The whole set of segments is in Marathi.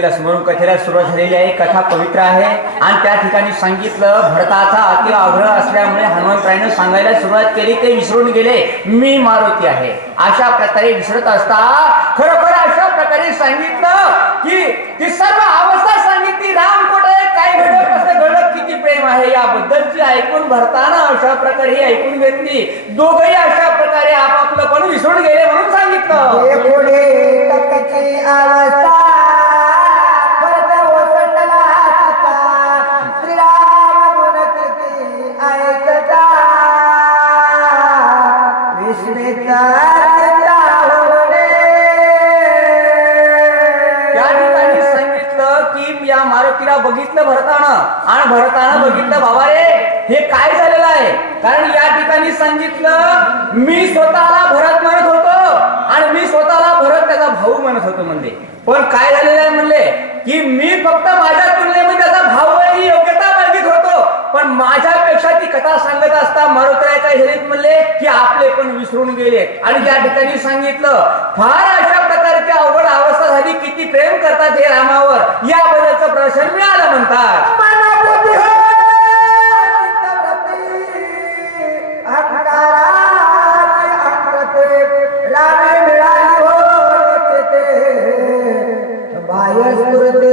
सांगितलेलं स्मरण कथेला सुरुवात झालेली आहे. कथा पवित्र आहे. आणि त्या ठिकाणी सांगितलं भरताचा अति आग्रह असल्यामुळे हनुमंतरायनं सांगायला सुरुवात केली. ते विसरून गेले. मी मारुती आहे. अशा प्रकारे विसरत असता खरोखर अशा प्रकारे सांगितलं की ती सर्व अवस्था सांगितली. राम कुठे काय घडलं कसं घडलं. किती प्रेम आहे? याबद्दलची ऐकून भरताना अशा प्रकारे ही ऐकून घेतली. दोघही अशा प्रकारे आपापलं पण विसरून गेले म्हणून सांगितलं. अवस्था या बघितलं भरतानं आणि भरतानं बघितलं बाबा रे हे काय झालेलं आहे? कारण या ठिकाणी सांगितलं मी स्वतःला भरत म्हणत होतो आणि मी स्वतःला भरत त्याचा भाऊ म्हणत होतो म्हणले. पण काय झालेलं आहे म्हणले की मी फक्त माझ्या तुलनेमध्ये त्याचा भाऊ आहे ही योग्यता बाळगीत होतो. पण माझ्यापेक्षा ती कथा सांगत असता मारुतीला हेरीत म्हणले की आपले पण विसरून गेले. आणि त्या ठिकाणी सांगितलं फार अशा ते अवघड अवस्था झाली किती प्रेम करतात हे रामावर? याबद्दलचं प्रदर्शन मिळालं म्हणतात. रामे मिळाली हो बाह्यस्फुरते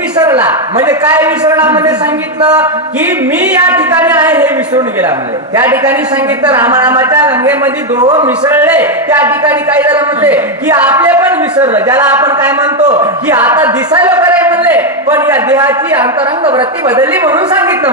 विसरला. म्हणजे काय विसरला? म्हणजे सांगितलं की मी या ठिकाणी आहे हे विसरून गेला म्हणजे त्या ठिकाणी सांगितलं रामारामाच्या गंगेमध्ये दोघं मिसळले. त्या ठिकाणी काय झालं म्हणले की आपले पण विसरलं. ज्याला आपण काय म्हणतो? की आता दिसायला खरे म्हणले. पण या देहाची अंतरंग वृत्ती बदलली म्हणून सांगितलं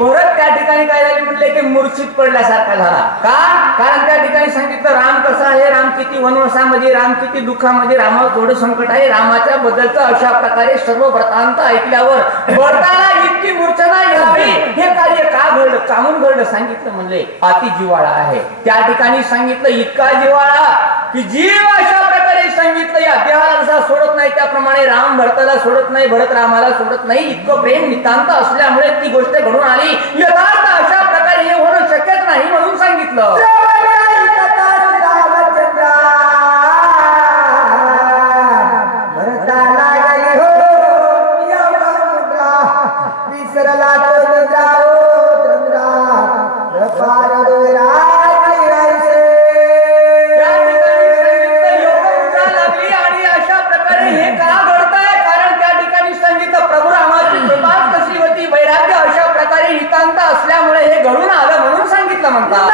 भरत त्या ठिकाणी काय झाले? म्हटले की मूर्छित पडल्यासारखा झाला. का? कारण त्या ठिकाणी सांगितलं राम कसा आहे? राम किती वनवासामध्ये राम किती दुःखामध्ये रामावर थोडं संकट आहे? रामाच्या बद्दलचं अशा प्रकारे सर्व व्रतांत ऐकल्यावर भरताला इतकी मूर्छना यावी हे कार्य का घडलं? कामून घडलं? सांगितलं म्हणले अति जिवाळा आहे. त्या ठिकाणी सांगितलं इतका जिवाळा की जीव अशा त्यांनी सांगितलं या अभ्याला जसा सोडत नाही त्याप्रमाणे राम भरताला सोडत नाही भरत रामाला सोडत नाही. इतकं प्रेम नितांत असल्यामुळे ती गोष्ट घडून आली. यथार्थ अशा प्रकारे हे होणं शक्यच नाही म्हणून सांगितलं. प्रकारे असल्यामुळे हे घडून आलं म्हणून सांगितलं म्हणतात.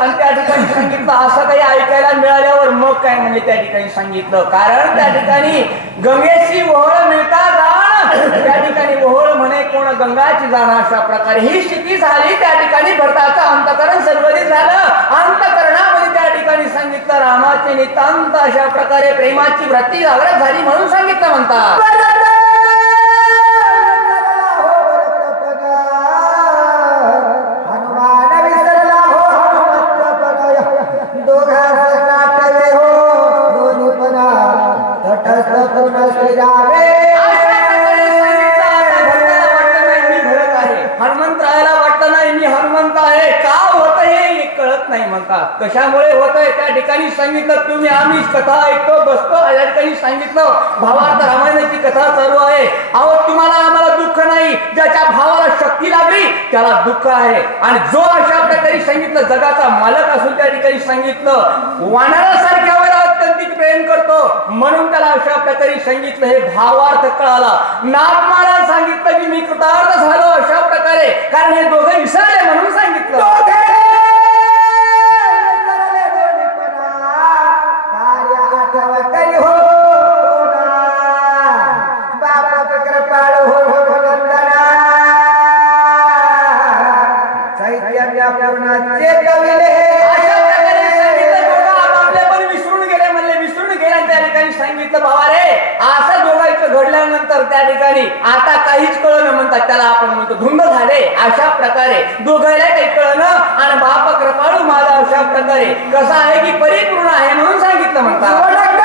आणि त्या ठिकाणी सांगितलं असं काही ऐकायला मिळाल्यावर मग काय म्हणजे त्या ठिकाणी सांगितलं? कारण त्या ठिकाणी गंगेची ओहळ मिळता जाण. त्या ठिकाणी ओहळ म्हणे कोण गंगाची जाण अशा प्रकारे. ही स्थिती झाली त्या ठिकाणी भरताचं अंतकरण सर्वधी झालं. अंतकरणामध्ये त्या ठिकाणी सांगितलं रामाचे नितांत अशा प्रकारे प्रेमाची वृत्ती जागृत झाली म्हणून सांगितलं म्हणतात. हनुमंतरायाला वाटतं नाही मी हनुमंत आहे. का होत हे? कळत नाही म्हणतात कशामुळे होत आहे त्या ठिकाणी सांगितलं तुम्ही आम्ही कथा ऐकतो बसतो. या ठिकाणी सांगितलं भावार्थ रामायणाची कथा चालू आहे. अहो तुम्हाला आम्हाला दुःख नाही. ज्याच्या भावाला शक्ती लागली त्याला दुःख आहे. आणि जो अशा प्रकारे सांगितलं जगाचा मालक असून त्या ठिकाणी सांगितलं वानरासारख्या म्हणून त्याला अशा प्रकारे सांगितलं हे भावार्थ कळाला. नागमाला सांगितलं की मी कृतार्थ झालो अशा प्रकारे. कारण हे दोघे विसरले म्हणून सांगितलं. तर त्या ठिकाणी आता काहीच कळलं म्हणतात त्याला आपण म्हणतो धुंद झाले. अशा प्रकारे दोघायला काही कळलं आणि बाप कृपाळू माझा अशा प्रकारे कसा आहे की परिपूर्ण आहे म्हणून सांगितलं म्हणतात.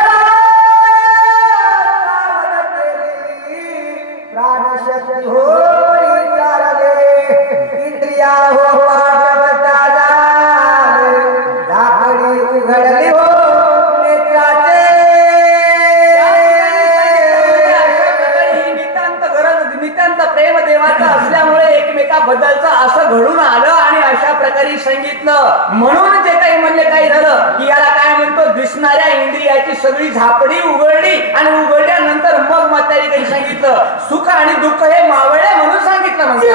प्रेम असल्यामुळे एकमेकाबद्दलचं असं घडून आलं आणि अशा प्रकारे सांगितलं म्हणून जे काही म्हणले काही झालं की याला काय म्हणतो दिसणाऱ्या इंद्रियाची सगळी झापडी उघडली आणि उघडल्यानंतर मग म्हातारी काही सांगितलं. सुख आणि दुःख हे मावळे म्हणून सांगितलं म्हणजे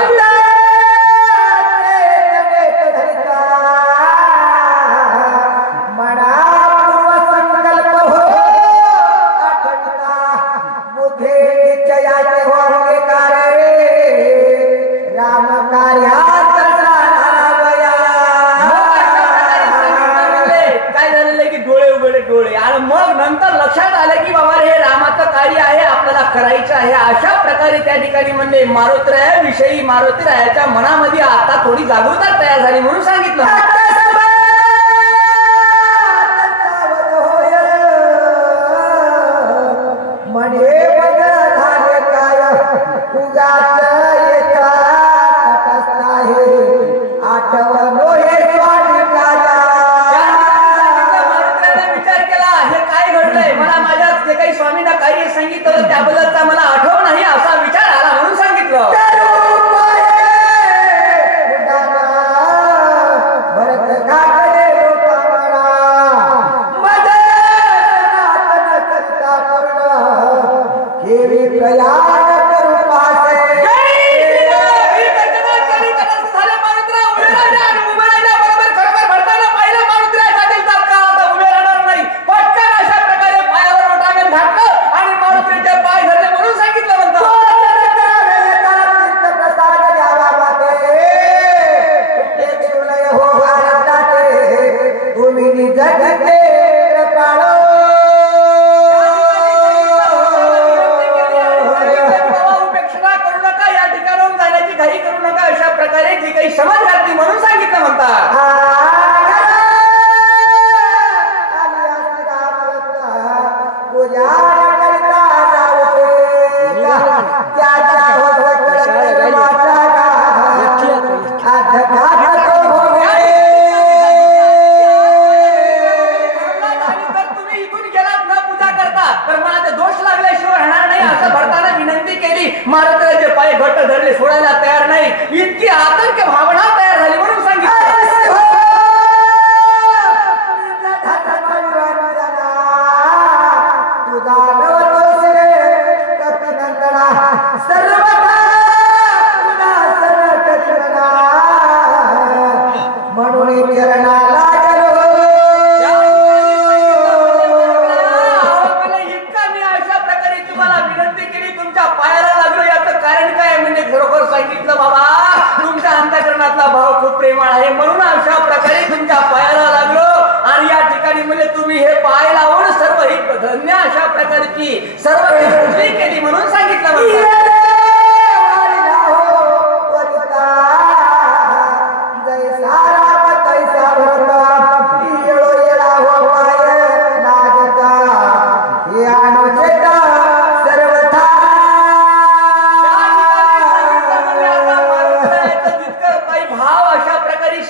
करायचा आहे. अशा प्रकारे त्या ठिकाणी म्हणले मारुतराया विषयी मारुतीरायाच्या मनामध्ये आता थोडी जागृता तयार झाली म्हणून सांगितलं. आठवण माझ्या काही स्वामींना कार्य सांगितलं त्याबद्दलचा मला आठवण नाही असा विचार महाराजांचे पाय घट्ट धरले सोडायला तयार नाही. इतकी आतंक भावना तयार झाली म्हणून आहे म्हणून अशा प्रकारे तुमच्या पायाला लागलो. आणि या ठिकाणी म्हणजे तुम्ही हे पाय लावून सर्व ही धन्य अशा प्रकारची सर्व केली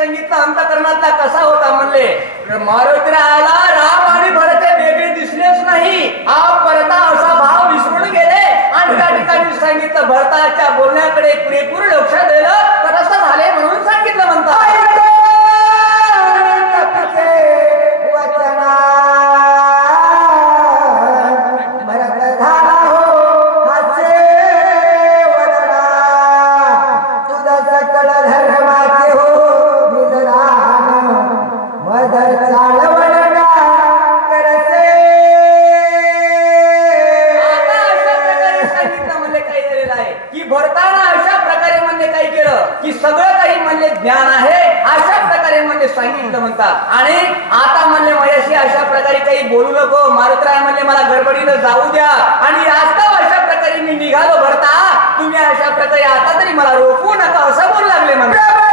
प्रकारे संगीत अंतकरणातला कसा होता म्हणले? मारुतीरायाला राम आणि भरत वेगळे दिसलेच नाही. हा परता असा भाव विसरून गेले. आणि त्या ठिकाणी सांगितलं भरताच्या बोलण्याकडे पुरेपूर लक्ष दिलं. तर असं झाले म्हणून सांगितलं म्हणतात. सगळं काही म्हणजे ज्ञान आहे अशा प्रकारे म्हणजे सांगितलं म्हणतात. आणि आता म्हणले माझ्याशी अशा प्रकारे काही बोलू नको. मारुतराय म्हणले मला गडबडीनं जाऊ द्या. आणि आता अशा प्रकारे मी निघालो भरता. तुम्ही अशा प्रकारे आता तरी मला रोखू नका असं बोलू लागले म्हणतात.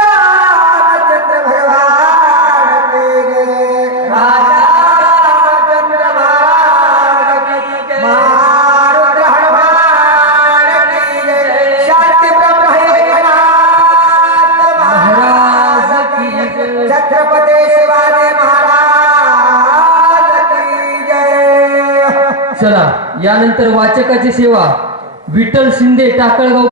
चला. यानंतर वाचकाची सेवा. विठ्ठल शिंदे टाकळगाव